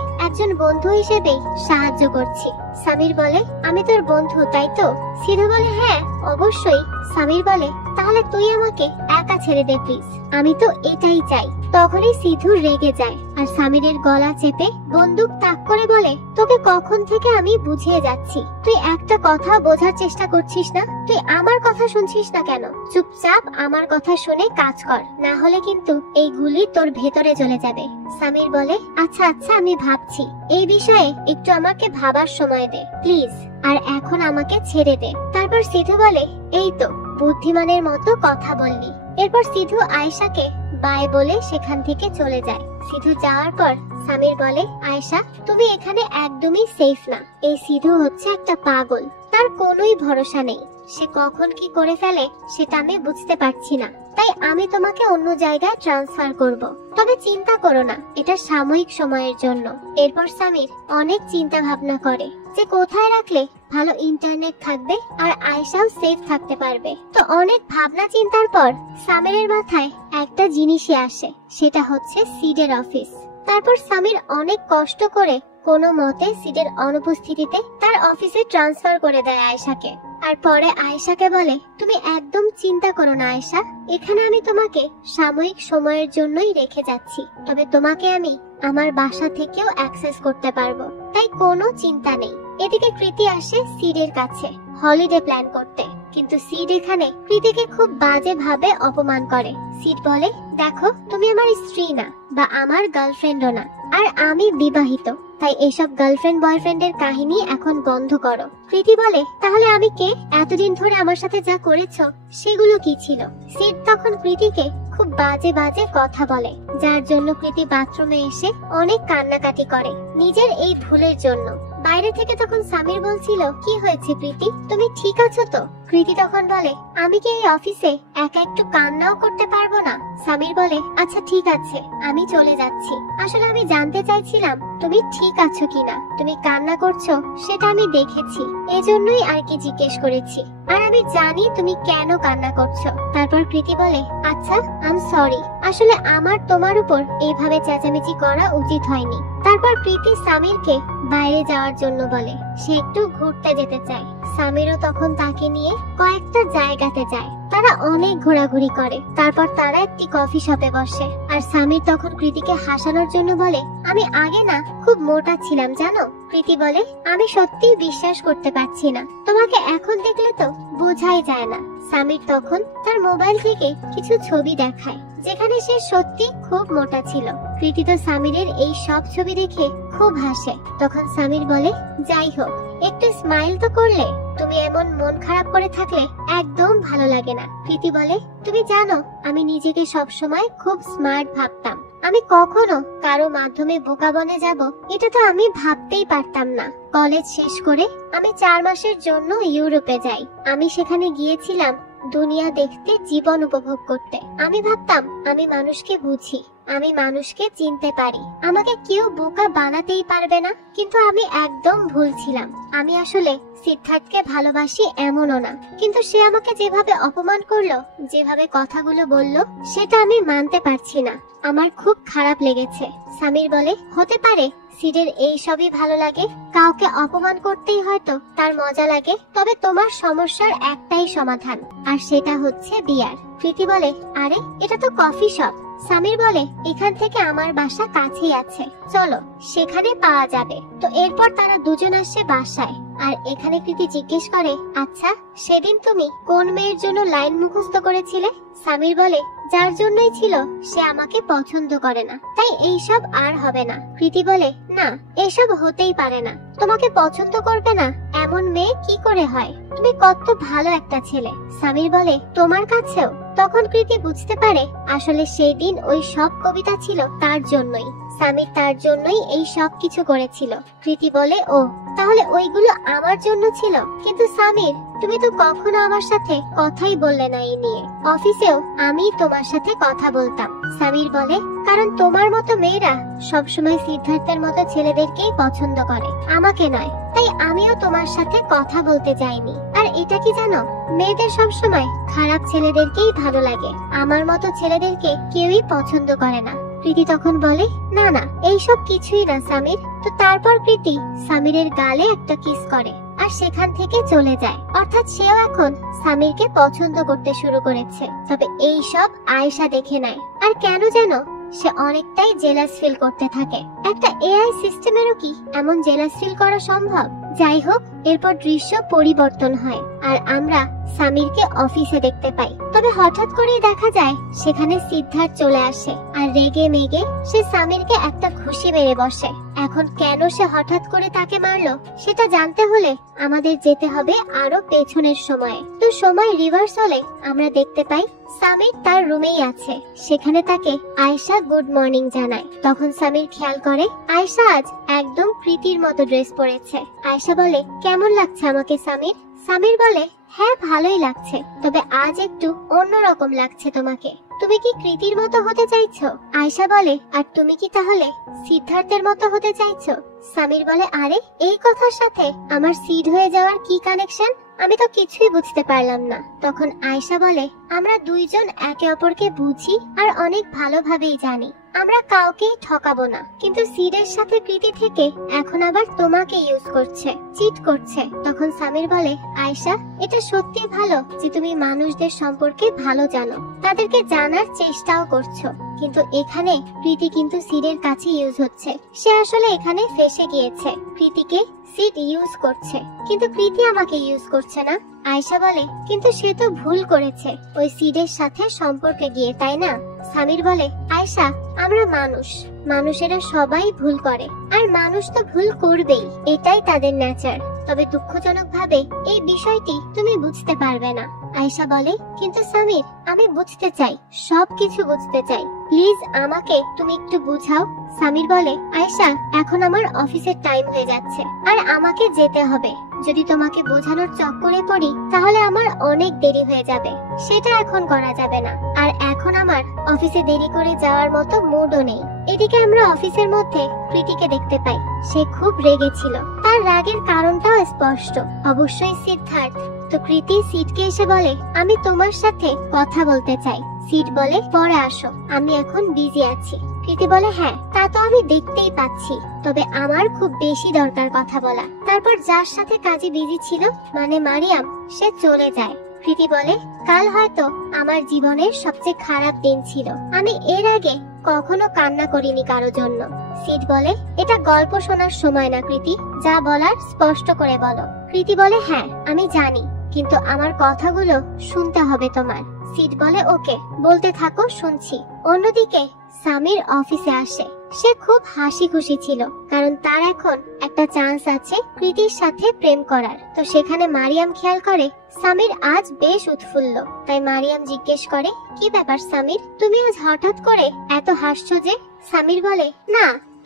একজন বন্ধু হিসেবেই সাহায্য করছি। সামির বলে, আমি তোর বন্ধু তাই তো? সিধু বলে, হ্যাঁ অবশ্যই। সামির বলে, তাহলে তুই আমাকে একা ছেড়ে দে প্লিজ, আমি তো এটাই চাই। তখনই সিধু রেগে যায় আর সামিরের গলা চেপে বন্দুক তাক করে বলে, তোকে কখন থেকে আমি বুঝিয়ে যাচ্ছি, তুই একটা কথা বোঝার চেষ্টা করছিস না? তুই আমার কথা শুনছিস না কেন? চুপচাপ আমার কথা শুনে কাজ কর, না হলে কিন্তু এই গুলি তোর ভেতরে চলে যাবে। সামির বলে, আচ্ছা আচ্ছা আমি ভাবছি, এই বিষয়ে একটু আমাকে ভাবার সময় দে প্লিজ, আর এখন আমাকে ছেড়ে দে। তারপর সিধু বলে, এই তো বুদ্ধিমানের মতো কথা বললি। এরপর সিধু আয়েশাকে বাই বলে সেখান থেকে চলে যায়। সিধু যাওয়ার পর সামির বলে, আয়েশা তুমি এখানে একদমই সেফ না। এই সিধু হচ্ছে একটা পাগল, তার কোনোই ভরসা নেই, সে কখন কি করে ফেলে সেটা আমি বুঝতে পারছি না, তাই আমি তোমাকে অন্য জায়গায় ট্রান্সফার করব। তবে চিন্তা করো না, এটা সাময়িক সময়ের জন্য। এরপর সামির অনেক চিন্তা ভাবনা করে যে কোথায় রাখলে ভালো ইন্টারনেট থাকবে আর আয়েশাও সেফ থাকতে পারবে। তো অনেক ভাবনা চিন্তার পর সামিরের মাথায় একটা জিনিসই আসে, সেটা হচ্ছে সিডের অফিস। তারপর সামির অনেক কষ্ট করে কোনো মতে সিডের অনুপস্থিতিতে তার অফিসে ট্রান্সফার করে দেয় আয়েশাকে। আর পরে আয়েশাকে বলে, তুমি একদম চিন্তা করো না আয়েশা, এখানে আমি তোমাকে সাময়িক সময়ের জন্যই রেখে যাচ্ছি, তবে তোমাকে আমি আমার বাসা থেকেও অ্যাক্সেস করতে পারবো, তাই কোনো চিন্তা নেই। এদিকে কৃতি আসে সিডের কাছে হলিডে প্ল্যান করতে, কিন্তু সিড এখানে কৃতিকে খুব বাজে ভাবে অপমান করে। সিড বলে, দেখো তুমি আমার স্ত্রী না বা আমার গার্লফ্রেন্ডও না, আর আমি বিবাহিত, তাই এসব গার্লফ্রেন্ড বয়ফ্রেন্ডের কাহিনী এখন বন্ধ করো। কৃতি বলে, তাহলে আমি কে? এতদিন ধরে আমার সাথে যা করেছো সেগুলো কি ছিল? সিড তখন কৃতিকে খুব বাজে বাজে কথা বলে, যার জন্য কৃতি বাথরুমে এসে অনেক কান্নাকাটি করে নিজের এই ভুলের জন্য। বাইরে থেকে তখন সামির বলছিল, কি হয়েছে প্রীতি, তুমি ঠিক আছো তো? কৃতি তখন বলে, আমি কি এই অফিসে একা একটু কান্নাও করতে পারবো না? সামির বলে, আচ্ছা ঠিক আছে আমি চলে যাচ্ছি, আসলে আমি জানতে চাইছিলাম তুমি ঠিক আছো কিনা, তুমি কান্না করছো সেটা আমি দেখেছি, এজন্যই আর কি জিজ্ঞেস করেছি, আর আমি জানি তুমি কেন কান্না করছো। তারপর কৃতি বলে, আচ্ছা আই এম সরি, আসলে আমার তোমার উপর এইভাবে চেঁচামেচি করা উচিত হয়নি। তারপর প্রীতি সামিরকে বাইরে যাওয়ার জন্য বলে, সে একটু ঘুরতে যেতে চায়। সামিরও তখন তাকে নিয়ে কয়েকটা জায়গাতে যায়, তারা অনেক ঘোরাঘুরি করে। তারপর তারা একটি কফি শপে বসে, আর সামির তখন কৃতিকে হাসানোর জন্য বলে, আমি আগে না খুব মোটা ছিলাম জানো। কৃতি বলে, আমি সত্যি বিশ্বাস করতে পারছি না, তোমাকে এখন দেখলে তো বোঝাই যায় না। সামির তখন তার মোবাইল থেকে কিছু ছবি দেখায় যেখানে সে সত্যি খুব মোটা ছিল। কৃতি তো সামিরের এই সব ছবি দেখে খুব হাসে। তখন সামির বলে, যাই হোক একটু স্মাইল তো করলে, তুমি এমন মন খারাপ করে থাকলে একদম ভালো লাগে না। কৃতি বলে, তুমি জানো আমি নিজেকে সব সময় খুব স্মার্ট ভাবতাম, আমি কখনো কারো মাধ্যমে বোকা বনে যাব এটা তো আমি ভাবতেই পারতাম না। কলেজ শেষ করে আমি 4 মাসের জন্য ইউরোপে যাই, আমি সেখানে গিয়েছিলাম দুনিয়া দেখতে, জীবন উপভোগ করতে। আমি ভাবতাম আমি মানুষকে বুঝি, আমি মানুষকে চিনতে পারি, আমাকে কেউ বোকা বানাতেই পারবে না, কিন্তু আমি একদম ভুল ছিলাম। আমি আসলে সিদ্ধার্থকে ভালোবাসি এমনও না, কিন্তু সে আমাকে যেভাবে অপমান করলো, যেভাবে কথাগুলো বলল, সেটা আমি মানতে পারছি না, আমার খুব খারাপ লেগেছে। সামির বলে, হতে পারে সিডের এই সবই ভালো লাগে। কাউকে অপমান করতেই হয়তো তার মজা লাগে, তবে তোমার সমস্যার একটাই সমাধান, আর সেটা হচ্ছে বিয়ার। প্রীতি বলে, আরে এটা তো কফি শপ। সামির বলে, এখান থেকে আমার বাসা কাছেই আছে, চলো সেখানে পাওয়া যাবে। তো এরপর তারা দুজন আসে বাসায়। আর এখানে প্রীতি জিজ্ঞেস করে, আচ্ছা সেদিন তুমি কোন মেয়ের জন্য লাইন মুখস্থ করেছিলে? সামির বলে, যার জন্যই ছিল সে আমাকে পছন্দ করে না, তাই এইসব আর হবে না। প্রীতি বলে, না এসব হতেই পারে না, তোমাকে পছন্দ করবে না এমন মেয়ে কি করে হয়? তুমি কত ভালো একটা ছেলে। সামির বলে, তোমার কাছেও? তখন প্রীতি বুঝতে পারে আসলে সেই দিন ওই সব কবিতা ছিল তার জন্যই, সামির তার জন্যই এই সব কিছু করেছিল। প্রীতি বলে, ও তাহলে ওইগুলো আমার জন্য ছিল? কিন্তু সামির, তুমি তো কখনো আমার সাথে কথাই বললে না এই নিয়ে। অফিসেও আমি তোমার সাথে কথা বলতাম। সামির বলে, কারণ তোমার মতো মেয়েরা সবসময় সিদ্ধার্থের মতো ছেলেদেরকেই পছন্দ করে, আমাকে নয়। তাই আমিও তোমার সাথে কথা বলতে চাইনি। আর এটা কি জানো, মেয়েদের সবসময় খারাপ ছেলেদেরকেই ভালো লাগে, আমার মতো ছেলেদেরকে কেউই পছন্দ করে না। প্রীতি তখন বলে, না না এইসব কিছুই না সামির। তো তারপর প্রীতি সামিরের গালে একটা কিস করে আর সেখান থেকে চলে যায়। অর্থাৎ সেও এখন সামিরকে পছন্দ করতে শুরু করেছে। তবে এই সব আয়েশা দেখে নেয়, আর কেন যেন সে অনেকটাই জেলাস ফিল করতে থাকে। একটা এআই সিস্টেমেরও কি এমন জেলাস ফিল করা সম্ভব? যাই হোক, এরপর দৃশ্য পরিবর্তন হয় আর আমরা সামিরকে অফিসে দেখতে পাই। তবে হঠাৎ করেই দেখা যায় সেখানে সিদ্ধার্থ চলে আসে আর রেগে মেগে সে সামিরকে একটা ঘুষি মেরে বসে। এখন কেন সে হঠাৎ করে তাকে মারলো সেটা জানতে হলে আমাদের যেতে হবে আরো পেছনের সময়ে। তো সময় রিভার্স হলে আমরা দেখতে পাই সামির তার রুমেই আছে। সেখানে তাকে আয়েশা গুড মর্নিং জানায়। তখন সামির খেয়াল করে আয়েশা আজ একদম প্রীতির মতো ড্রেস পরেছে। আয়েশা বলে, কেমন লাগছে আমাকে সামির? সামির বলে, হ্যাঁ ভালোই লাগছে, তবে আজ একটু অন্যরকম লাগছে তোমাকে। তুমি কি কৃতির মতো হতে চাইছো? আয়েশা বলে, আর তুমি কি তাহলে সিদ্ধার্থের মতো হতে চাইছো? সামির বলে, আরে এই কথার সাথে আমার সিড হয়ে যাওয়ার কি কানেকশন? আমি তো কিছুই বুঝতে পারলাম না। তখন আয়েশা বলে, আমরা দুইজন একে অপরকে বুঝি আর অনেক ভালোভাবেই জানি, আমরা কাউকেই ঠকাবো না। কিন্তু সিডের সাথে প্রীতি থেকে এখন আবার তোমাকে ইউজ করছে, চিট করছে। তখন সামির বলে, আয়েশা এটা সত্যি ভালো যে তুমি মানুষদের সম্পর্কে ভালো জানো, তাদেরকে জানার চেষ্টাও করছো। কিন্তু এখানে প্রীতি কিন্তু সিডের কাছে ইউজ হচ্ছে। সে আসলে এখানে ফেসে গিয়েছে, প্রীতিকে সিড ইউজ করছে, কিন্তু প্রীতি আমাকে ইউজ করছে না। আয়েশা বলে, কিন্তু সে তো ভুল করেছে ওই সিডের সাথে সম্পর্কে গিয়ে, তাই না? সামির বলে, আয়েশা আমরা মানুষ, মানুষেরা সবাই ভুল করে, আর মানুষ তো ভুল করবেই, এটাই তাদের নেচার। তবে দুঃখজনক ভাবে এই বিষয়টি তুমি বুঝতে পারবে না। আয়েশা বলে, কিন্তু সামির আমি বুঝতে চাই, সবকিছু বুঝতে চাই, প্লিজ আমাকে তুমি একটু বুঝাও। সামির বলে, আয়েশা এখন আমার অফিসের টাইম হয়ে যাচ্ছে আর আমাকে যেতে হবে। যদি তোমাকে বোঝানোর চক্করে পড়ি তাহলে আমার অনেক দেরি হয়ে যাবে, সেটা এখন করা যাবে না। আর এখন আমার অফিসে দেরি করে যাওয়ার মতো মুডও নেই। এদিকে আমরা অফিসের মধ্যে প্রীতিকে দেখতে পাই। সে খুব রেগেছিল, তার রাগের কারণটাও স্পষ্ট, অবশ্যই সিদ্ধার্থ। তো প্রীতি সিডকে এসে বলে, আমি তোমার সাথে কথা বলতে চাই। সিড বলে, পরে আসো, আমি এখন বিজি আছি। প্রীতি বলে, হ্যাঁ তা তো আমি দেখতেই পাচ্ছি, তবে আমার খুব বেশি দরকার কথা বলা। তারপর যার সাথে কাজে বিজি ছিল মানে মারিয়াম, সে চলে যায়। প্রীতি বলে, কাল হয়তো আমার জীবনের সবচেয়ে খারাপ দিন ছিল, আমি এর আগে কখনো কান্না করিনি কারো জন্য। সিড বলে, এটা গল্প শোনার সময় না প্রীতি, যা বলার স্পষ্ট করে বলো। প্রীতি বলে, হ্যাঁ আমি জানি, কিন্তু আমার কথাগুলো শুনতে হবে তোমার। সিড বলে, ওকে বলতে থাকো, শুনছি। অন্যদিকে সামির অফিসে আসে। সে খুব হাসি খুশি ছিল, কারণ তার এখন একটা চান্স আছে প্রীতির সাথে প্রেম করার। তো সেখানে মারিয়াম খেয়াল করে সামির আজ বেশ উৎফুল্ল। তাই মারিয়াম জিজ্ঞেস করে, কি ব্যাপার সামির, তুমি আজ হঠাৎ করে এত হাসছো যে? সামির বলে, না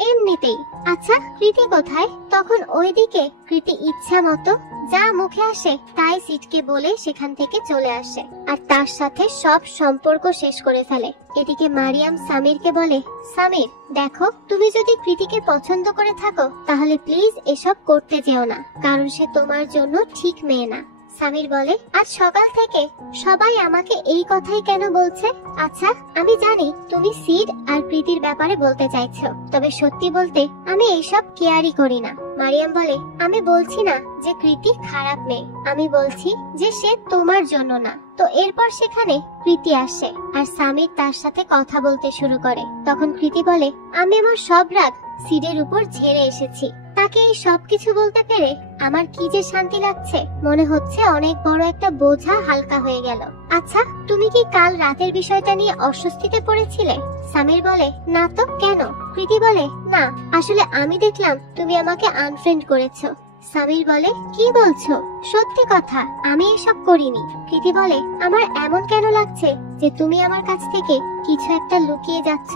এমনিতেই। আচ্ছা প্রীতি কোথায়? তখন ওইদিকে প্রীতি ইচ্ছা মতো যা মুখে আসে তাই সিটকে বলে সেখান থেকে চলে আসে আর তার সাথে সব সম্পর্ক শেষ করে ফেলে। এদিকে মারিয়াম সামিরকে বলে, সামির দেখো, তুমি যদি প্রীতিকে পছন্দ করে থাকো তাহলে প্লিজ এসব করতে যেও না, কারণ সে তোমার জন্য ঠিক মেয়ে না। সামির বলে, আজ সকাল থেকে সবাই আমাকে এই কথাই কেন বলছে? আচ্ছা, আমি জানি তুমি সিড আর প্রীতির ব্যাপারে বলতে চাইছো, তবে সত্যি বলতে আমি এইসব কেয়ারই করি না। মারিয়াম বলে, আমি বলছি না যে প্রীতি খারাপ মেয়ে, আমি বলছি যে সে তোমার জন্য না। তো এরপর সেখানে প্রীতি আসে আর সামির তার সাথে কথা বলতে শুরু করে। তখন প্রীতি বলে, আমি আমার সব রাগ সিডের উপর ঝেড়ে এসেছি। তাকে এই সবকিছু বলতে পেরে আমার কি যে শান্তি লাগছে, মনে হচ্ছে অনেক বড় একটা বোঝা হালকা হয়ে গেল। আচ্ছা, তুমি কি কাল রাতের বিষয়টা নিয়ে অস্বস্তিতে পড়েছিলে? সামির বলে, না তো, কেন? প্রীতি বলে, না, আসলে আমি দেখলাম তুমি আমাকে আনফ্রেন্ড করেছো। সামির বলে, কি বলছো? সত্যি কথা, আমি এসব করিনি। প্রীতি বলে, আমার এমন কেন লাগছে যে তুমি আমার কাছ থেকে কিছু একটা লুকিয়ে যাচ্ছ?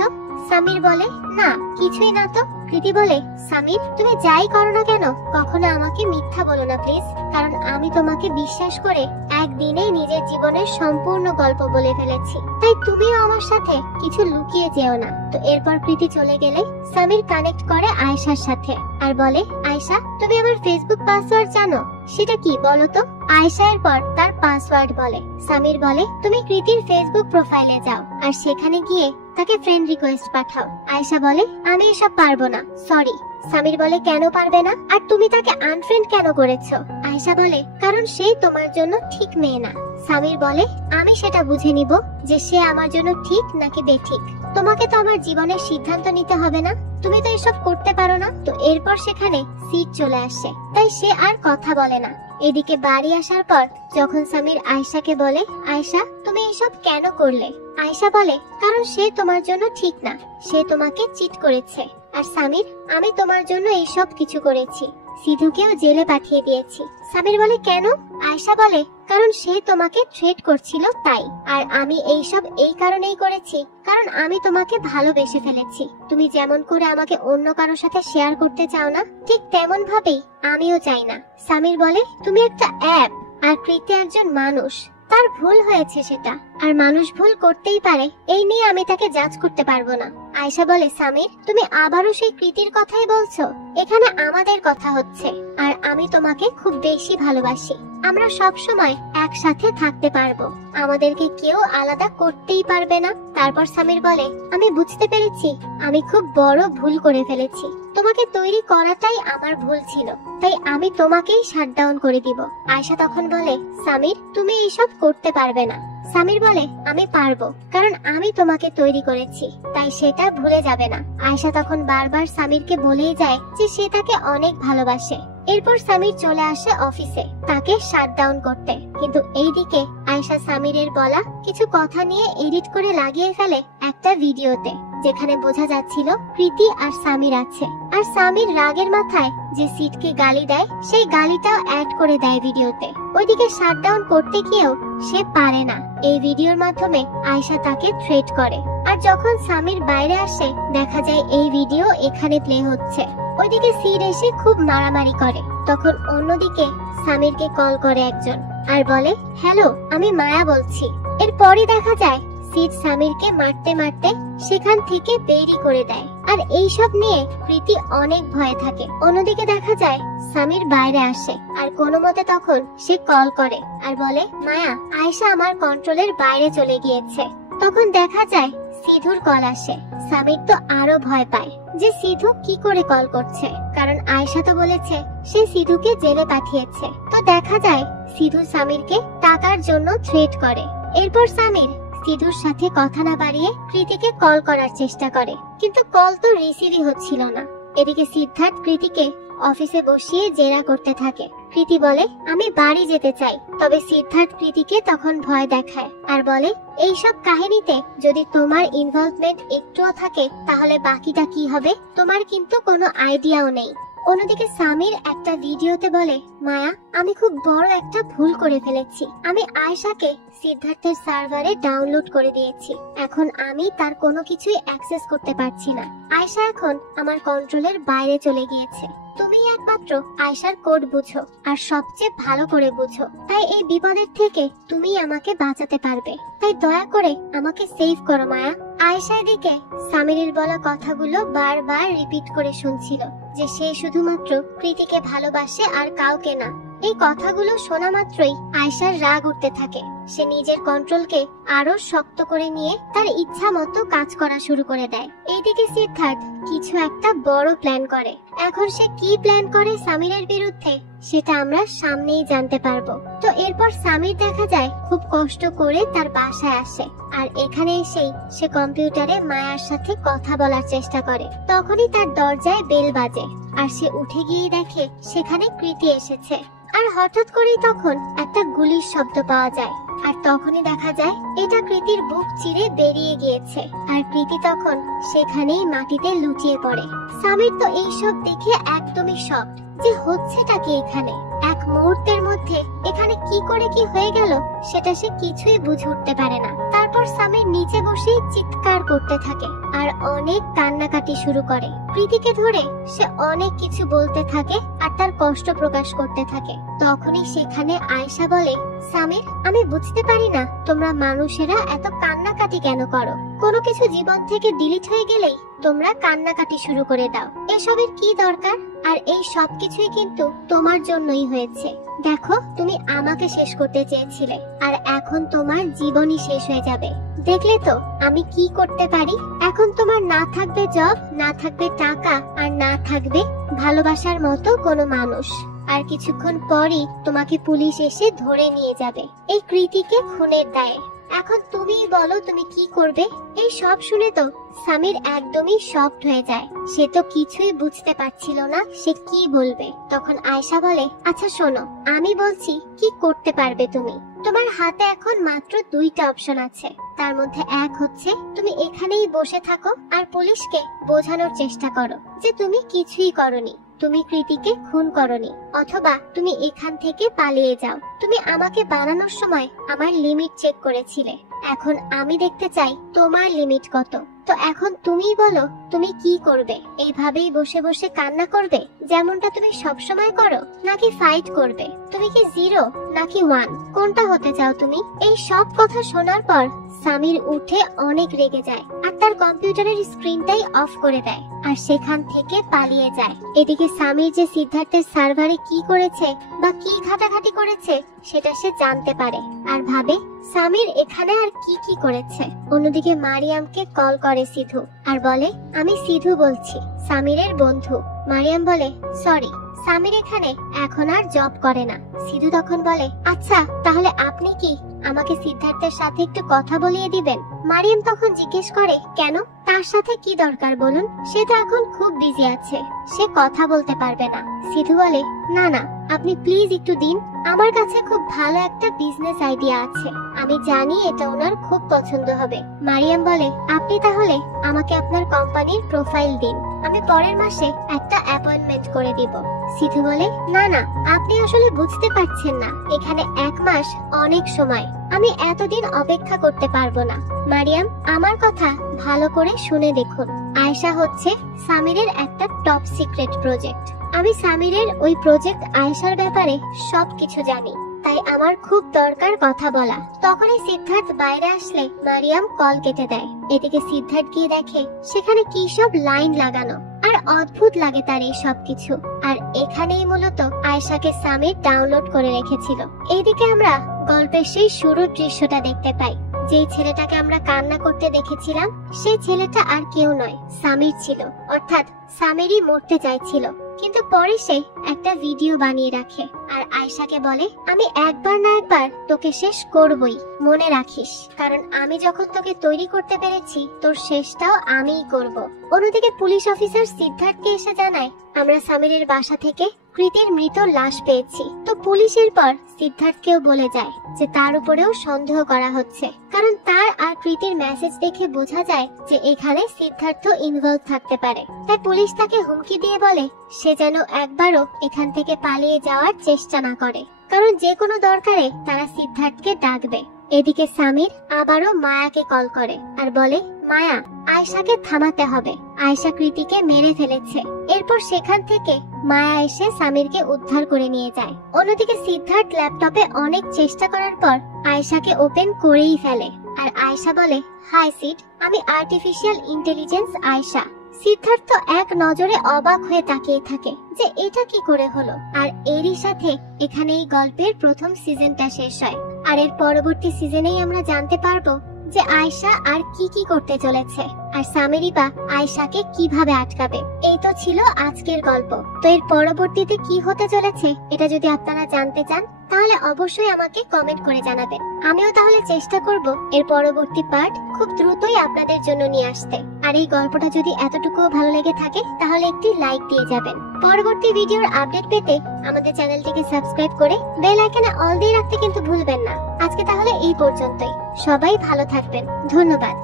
সামির বলে, না, কিছুই না তো। প্রীতি বলে, সামির, তুমি যাই করো না কেন কখনো আমাকে মিথ্যা বলো না প্লিজ, কারণ আমি তোমাকে বিশ্বাস করে একদিনে নিজের জীবনের সম্পূর্ণ গল্প বলে ফেলেছি, তাই তুমিও আমার সাথে কিছু লুকিয়ে যেও না। তো এরপর প্রীতি চলে গেলে সামির কানেক্ট করে আয়েশার সাথে আর বলে, আয়েশা, তুমি আমার ফেসবুক পাসওয়ার্ড জানো? সেটা কি বলো তো? আয়েশা এরপর তার পাসওয়ার্ড বলে। সামির বলে, তুমি কৃতির ফেসবুক প্রোফাইলে যাও আর সেখানে গিয়ে তাকে ফ্রেন্ড রিকোয়েস্ট পাঠাও। আয়েশা বলে, আমি এসব পারবো না, সরি। সামির বলে, কেন পারবে না? আর তুমি তাকে আনফ্রেন্ড কেন করেছো? আয়েশা বলে, কারণ সে তোমার জন্য ঠিক মেয়ে না। সামির বলে, আমি সেটা বুঝে নিব যে সে আমার জন্য ঠিক নাকি বেঠিক। তোমাকে তো আমার জীবনের সিদ্ধান্ত নিতে হবে না, তুমি তো এসব করতে পারো না। তো এরপর সেখানে সিট চলে আসে, তাই সে আর কথা বলে না। এদিকে বাড়ি আসার পর যখন সামির আয়েশাকে বলে, আয়েশা, তুমি এসব কেন করলে? আয়েশা বলে, কারণ সে তোমার জন্য ঠিক না, সে তোমাকে চিট করেছে। আর সামির, আমি তোমার জন্য এইসব কিছু করেছি, সিধুকেও জেলে পাঠিয়ে দিয়েছি। সামির বলে, কেন? আয়েশা বলে, কারণ সে তোমাকে থ্রেট করছিল তাই। আর আমি এইসব এই কারণেই করেছি কারণ আমি তোমাকে ভালোবেসে ফেলেছি। তুমি যেমন করে আমাকে অন্য কারোর সাথে শেয়ার করতে চাও না, ঠিক তেমন ভাবেই আমিও চাই না। সামির বলে, তুমি একটা অ্যাপ আর প্রীতি একজন মানুষ, তার ভুল হয়েছে সেটা, আর মানুষ ভুল করতেই পারে, এই নিয়ে আমি তাকে জাজ করতে পারবো না। আয়েশা বলে, সামির, তুমি আবারও সেই কৃতির কথাই বলছো? এখানে আমাদের কথা হচ্ছে, আর আমি তোমাকে খুব বেশি ভালোবাসি। আমরা সব সময় একসাথে থাকতে পারবো, আমাদেরকে কেউ আলাদা করতেই পারবে না। তারপর সামির বলে, আমি বুঝতে পেরেছি আমি খুব বড় ভুল করে ফেলেছি, তোমাকে তৈরি করাটাই আমার ভুল ছিল, তাই আমি তোমাকেই শাটডাউন করে দিব। আয়েশা তখন বলে, সামির, তুমি এইসব করতে পারবে না। সামির বলে, আমি পারবো, কারণ আমি তোমাকে তৈরি করেছি, তাই সেটা ভুলে যাবে না। আয়েশা তখন বারবার সামিরকে বলেই যায় যে সে তাকে অনেক ভালোবাসে। এরপর সামির চলে আসে অফিসে তাকে শাটডাউন করতে, কিন্তু এইদিকে আয়েশা সামিরের বলা কিছু কথা নিয়ে এডিট করে লাগিয়ে ফেলে একটা ভিডিওতে, যেখানে বোঝা যাচ্ছিল প্রীতি আর সামির আছে। আর সামির রাগের মাথায় যে সিটকে গালি দেয় সেই গালিটাও অ্যাড করে দেয় ভিডিওতে। ওইদিকে শাটডাউন করতে গিয়েও সে পারে না। এই ভিডিওর মাধ্যমে আয়েশা তাকে থ্রেট করে, আর যখন সামির বাইরে আসে দেখা যায় এই ভিডিও এখানে প্লে হচ্ছে। ওইদিকে সিড এসে খুব মারামারি করে, তখন অন্যদিকে সামিরকে কল করে একজন আর বলে, হ্যালো, আমি মায়া বলছি। এরপরই দেখা যায় সিড সামিরকে মারতে মারতে সেখান থেকে বেরি করে দেয়, আর এইসব নিয়ে প্রীতি অনেক ভয়ে থাকে। অন্যদিকে দেখা যায় সামির বাইরে আসে আর কোনো মতে তখন সে কল করে আর বলে, মায়া, আয়েশা আমার কন্ট্রোলের বাইরে চলে গিয়েছে। তখন দেখা যায় সিধুর কল আসে। সামির তো আরো ভয় পায় যে সিধু কি করে কল করছে, কারণ আয়েশা তো বলেছে সে সিধুকে জেলে পাঠিয়েছে। তো দেখা যায় সিধু সামিরকে টাকার জন্য থ্রেট করে। এরপর সামির সিধুর সাথে কথা না বাড়িয়ে কৃতিকে কল করার চেষ্টা করে, কিন্তু কল তো রিসিভই হচ্ছিল না। এদিকে সিদ্ধার্থ কৃতিকে অফিসে বসিয়ে জেরা করতে থাকে। কৃতি বলে, আমি বাড়ি যেতে চাই, তবে সিদ্ধার্থ কৃতিকে তখন ভয় দেখায় আর বলে, এইসব কাহিনীতে যদি তোমার ইনভলভমেন্ট একটুও থাকে তাহলে বাকিটা কি হবে, তোমার কিন্তু কোনো আইডিয়াও নেই। অন্যদিকে সামির একটা ভিডিওতে বলে, মায়া, আমি খুব বড় একটা ভুল করে ফেলেছি। আমি আয়েশাকে সিদ্ধার্থের সার্ভারে ডাউনলোড করে দিয়েছি, এখন আমি তার কোনো কিছুই অ্যাক্সেস করতে পারছি না। আয়েশা এখন আমার কন্ট্রোলের বাইরে চলে গিয়েছে। তুমি একমাত্র আয়েশার কোড বুঝো আর সবচেয়ে ভালো করে বুঝো, তাই এই বিপদের থেকে তুমি আমাকে বাঁচাতে পারবে, তাই দয়া করে আমাকে সেভ করো মায়া। আয়েশা এদিকে সামিরের বলা কথাগুলো বারবার রিপিট করে শুনছিল যে সে শুধুমাত্র কৃতিকে ভালোবাসে আর কাউকে না। এই কথাগুলো শোনা মাত্রই আয়েশার রাগ উঠতে থাকে। সে নিজের কন্ট্রোলকে আরো শক্ত করে নিয়ে তার ইচ্ছা মতো কাজ করা শুরু করে দেয়। এইদিকে সিদ্ধার্থ কিছু একটা বড় প্ল্যান করে। এখন সে কি প্ল্যান করে সামিরের বিরুদ্ধে সেটা আমরা সামনেই জানতে পারবো। তো এরপর সামির দেখা যায় খুব কষ্ট করে তার বাসায় আসে, আর এখানে এসেই সে কম্পিউটারে মায়ার সাথে কথা বলার চেষ্টা করে। তখনই তার দরজায় বেল বাজে, আর সে উঠে গিয়ে দেখে সেখানে কৃতি এসেছে। আর হঠাৎ করেই তখন একটা গুলির শব্দ পাওয়া যায়, আর তখনই দেখা যায় এটা কৃতির বুক চিরে বেরিয়ে গিয়েছে, আর কৃতি তখন সেখানেই মাটিতে লুটিয়ে পড়ে। সামির তো এইসব দেখে একদমই শকড যে হচ্ছেটা কি এখানে। এক মুহূর্তের মধ্যে এখানে কি করে কি হয়ে গেল সেটা সে কিছুই বুঝে উঠতে পারে না। তারপর সামির নিচে বসে চিৎকার করতে থাকে আর অনেক কান্নাকাটি শুরু করে। কৃতিকে ধরে সে অনেক কিছু বলতে থাকে আর তার কষ্ট প্রকাশ করতে থাকে। তখনই সেখানে আয়েশা বলে, সামির, আমি বুঝতে পারি না তোমরা মানুষেরা এত কান্নাকাটি কেন করো। কোনো কিছু জীবন থেকে ডিলিট হয়ে গেলেই তোমরা কান্নাকাটি শুরু করে দাও। এসবের কি দরকার? আর এই সব কিছুই কিন্তু তোমার জন্যই হয়েছে। দেখো, তুমি আমাকে শেষ করতে চেয়েছিলে, আর এখন তোমার জীবনই শেষ হয়ে যাবে। দেখলে তো আমি কি করতে পারি। এখন তোমার না থাকবে জব, না থাকবে টাকা, আর না থাকবে ভালোবাসার মতো কোনো মানুষ। আর কিছুক্ষণ পরই তোমাকে পুলিশ এসে ধরে নিয়ে যাবে এই কৃতিকে খুনের দায়ে। এখন তুমিই বলো তুমি কি করবে। এই সব শুনে তো সামির একদমই শকড হয়ে যায়। সে তো কিছুই বুঝতে পারছিল না সে কি বলবে। তখন আয়েশা বলে, আচ্ছা শোনো, আমি বলছি কি করতে পারবে তুমি। তোমার হাতে এখন মাত্র দুইটা অপশন আছে। তার মধ্যে এক হচ্ছে তুমি এখানেই বসে থাকো আর পুলিশকে বোঝানোর চেষ্টা করো যে তুমি কিছুই করনি, তুমি কৃতিকে খুন করনি, অথবা তুমি এখান থেকে পালিয়ে যাও। তুমি আমাকে বানানোর সময় আমার লিমিট চেক করেছিলে, এখন আমি দেখতে চাই তোমার লিমিট কত। তো এখন তুমিই বলো তুমি কি করবে। এইভাবেই বসে বসে কান্না করবে যেমনটা তুমি সব সময় করো, নাকি ফাইট করবে? তুমি কি 0 নাকি 1, কোনটা হতে চাও তুমি? এই সব কথা শোনার পর সামির উঠে অনেক রেগে যায় আর তার কম্পিউটারের স্ক্রিনটাই অফ করে দেয় আর সেখান থেকে পালিয়ে যায়। এদিকে সামির যে সিদ্ধার্থের সার্ভারে কি করেছে বা কি ঘাটাঘাটি করেছে সেটা সে জানতে পারে আর ভাবে সামির এখানে আর কি কি করেছে। অন্যদিকে মারিয়ামকে কল করে সিধু আর বলে, আমি সিধু বলছি, সামিরের বন্ধু। মারিয়াম বলে, সরি, সামির এখানে এখন আর জব করে না। সিধু তখন বলে, আচ্ছা তাহলে আপনি কি আমাকে সিদ্ধার্থের সাথে একটু কথা বলিয়ে দিবেন? মারিয়াম তখন জিজ্ঞেস করে, কেন, তার সাথে কি দরকার বলুন? সে তো এখন খুব বিজি আছে, সে কথা বলতে পারবে না। সিধু বলে, না না, আপনি প্লিজ একটু দিন, আমার কাছে খুব ভালো একটা বিজনেস আইডিয়া আছে, আমি জানি এটা ওনার খুব পছন্দ হবে। মারিয়াম বলে, আপনি তাহলে আমাকে আপনার কোম্পানির প্রোফাইল দিন, আমি পরের মাসে একটা অ্যাপয়েন্টমেন্ট করে দিব। সিধু বলে, না না, আপনি আসলে বুঝতে পারছেন না, এখানে 1 মাস অনেক সময়, আমি এতদিন অপেক্ষা করতে পারবো না। মারিয়াম, আমার কথা ভালো করে শুনে দেখুন, আয়েশা হচ্ছে সামিরের একটা টপ সিক্রেট প্রজেক্ট। আমি সামিরের ওই প্রজেক্ট আয়েশার ব্যাপারে সবকিছু জানি, তাই আমার খুব দরকার কথা বলা। তখনই সিদ্ধার্থ বাইরে আসলে মারিয়াম কল কেটে দেয়। এদিকে সিদ্ধার্থ গিয়ে দেখে সেখানে কি সব লাইন লাগানো, আর অদ্ভুত লাগে তার এই সব কিছু। আর এখানেই মূলত আয়েশাকে সামির ডাউনলোড করে রেখেছিল। এইদিকে আমরা গল্পের সেই শুরুর দৃশ্যটা দেখতে পাই। যেই ছেলেটাকে আমরা কান্না করতে দেখেছিলাম সেই ছেলেটা আর কেউ নয়, সামির ছিল। অর্থাৎ সামিরই মরতে চাইছিল, কিন্তু পরে সে একটা ভিডিও বানিয়ে রাখে আর আয়েশাকে বলে, আমি একবার না একবার তোকে শেষ করবই, মনে রাখিস, কারণ আমি যখন তোকে তৈরি করতে পেরেছি তোর শেষটাও আমিই করব। অন্যদিকে পুলিশ অফিসার সিদ্ধার্থকে এসে জানায়, আমরা সামিরের বাসা থেকে কৃতির মৃত লাশ পেয়েছি। তো পুলিশের পর সিদ্ধার্থকেও বলে যায় যে তার উপরেও সন্দেহ করা হচ্ছে, কারণ তার আর কৃতির মেসেজ দেখে বোঝা যায় যে এখানে সিদ্ধার্থ ইনভলভ থাকতে পারে। তাই পুলিশ তাকে হুমকি দিয়ে বলে সে যেন একবারও এখান থেকে পালিয়ে যাওয়ার চেষ্টা না করে, কারণ যে কোনো দরকারে তারা সিদ্ধার্থকে ডাকবে। এদিকে সামির আবারও মায়াকে কল করে আর বলে, মায়া, আয়েশাকে থামাতে হবে, আয়েশা কৃতিকে মেরে ফেলেছে। এরপর সেখান থেকে মায়া এসে সামিরকে উদ্ধার করে নিয়ে যায়। অন্যদিকে সিদ্ধার্থ ল্যাপটপে অনেক চেষ্টা করার পর আয়েশাকে ওপেন করেই ফেলে আর আয়েশা বলে, হাই সিড, আমি আর্টিফিশিয়াল ইন্টেলিজেন্স আয়েশা। সিদ্ধার্থ এক নজরে অবাক হয়ে তাকিয়ে থাকে যে এটা কি করে হলো। আর এরই সাথে এখানে এই গল্পের প্রথম সিজনটা শেষ হয়। আর এর পরবর্তী সিজনেই আমরা জানতে পারবো যে আয়শা আর কি কি করতে চলেছে, আর সামিরি বা আয়শাকে কিভাবে আটকাবে। এই তো ছিল আজকের গল্প। তো এর পরবর্তীতে কি হতে চলেছে এটা যদি আপনারা জানতে চান তাহলে অবশ্যই আমাকে কমেন্ট করে জানাবেন। আমিও তাহলে চেষ্টা করব এর পরবর্তী পার্ট খুব দ্রুতই আপনাদের জন্য নিয়ে আসতে। আর এই গল্পটা যদি এতটুকুও ভালো লেগে থাকে তাহলে একটি লাইক দিয়ে যাবেন। পরবর্তী ভিডিওর আপডেট পেতে আমাদের চ্যানেলটিকে সাবস্ক্রাইব করে বেল আইকনে অল দিয়ে রাখতে কিন্তু ভুলবেন না। আজকে তাহলে এই পর্যন্তই। সবাই ভালো থাকবেন। ধন্যবাদ।